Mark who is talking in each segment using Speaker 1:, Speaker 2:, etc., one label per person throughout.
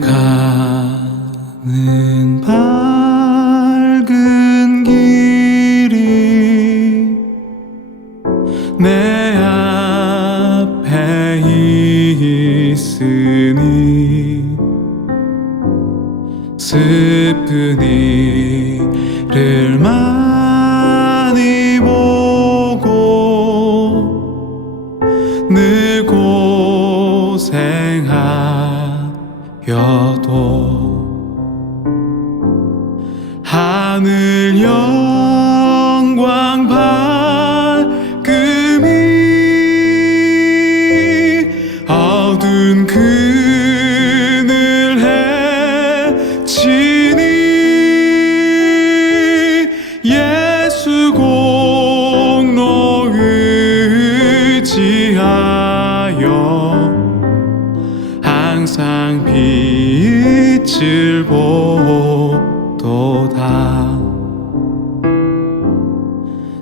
Speaker 1: 가는 밝은 길이 내 앞에 있으니 슬픈 이를 많이 보고 늘 고생하 여도 하늘 영광 밝음이 어두운 그늘 해치니 예수 공로 의지하여 항상 빛을 보도다.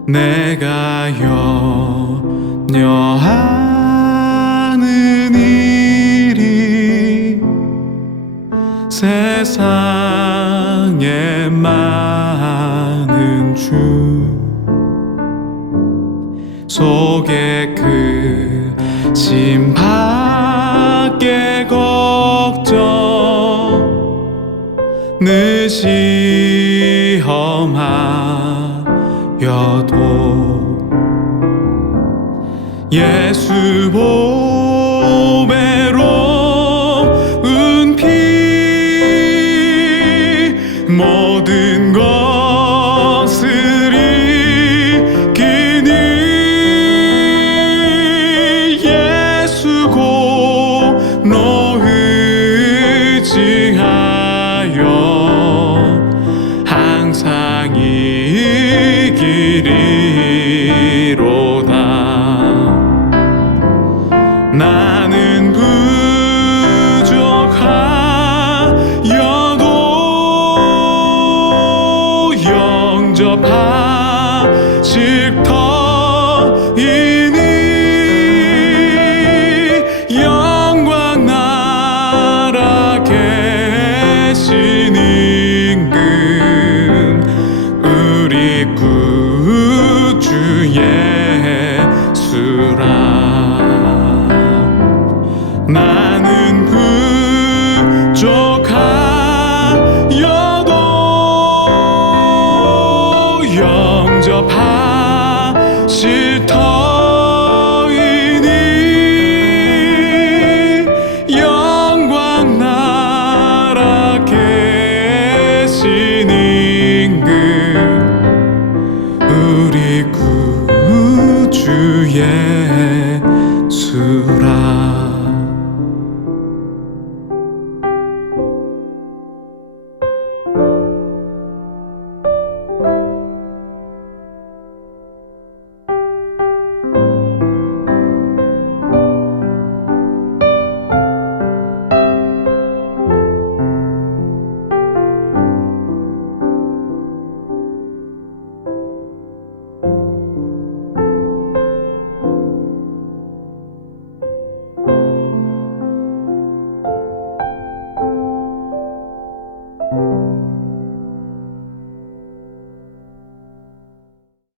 Speaker 1: 내가 염려하는 일이 세상에 많은 주 속에 그심 밖에 늘 시험하여도 예수 보배로운 피 모든 것 되시리로다. 나는 부족하여도 영접하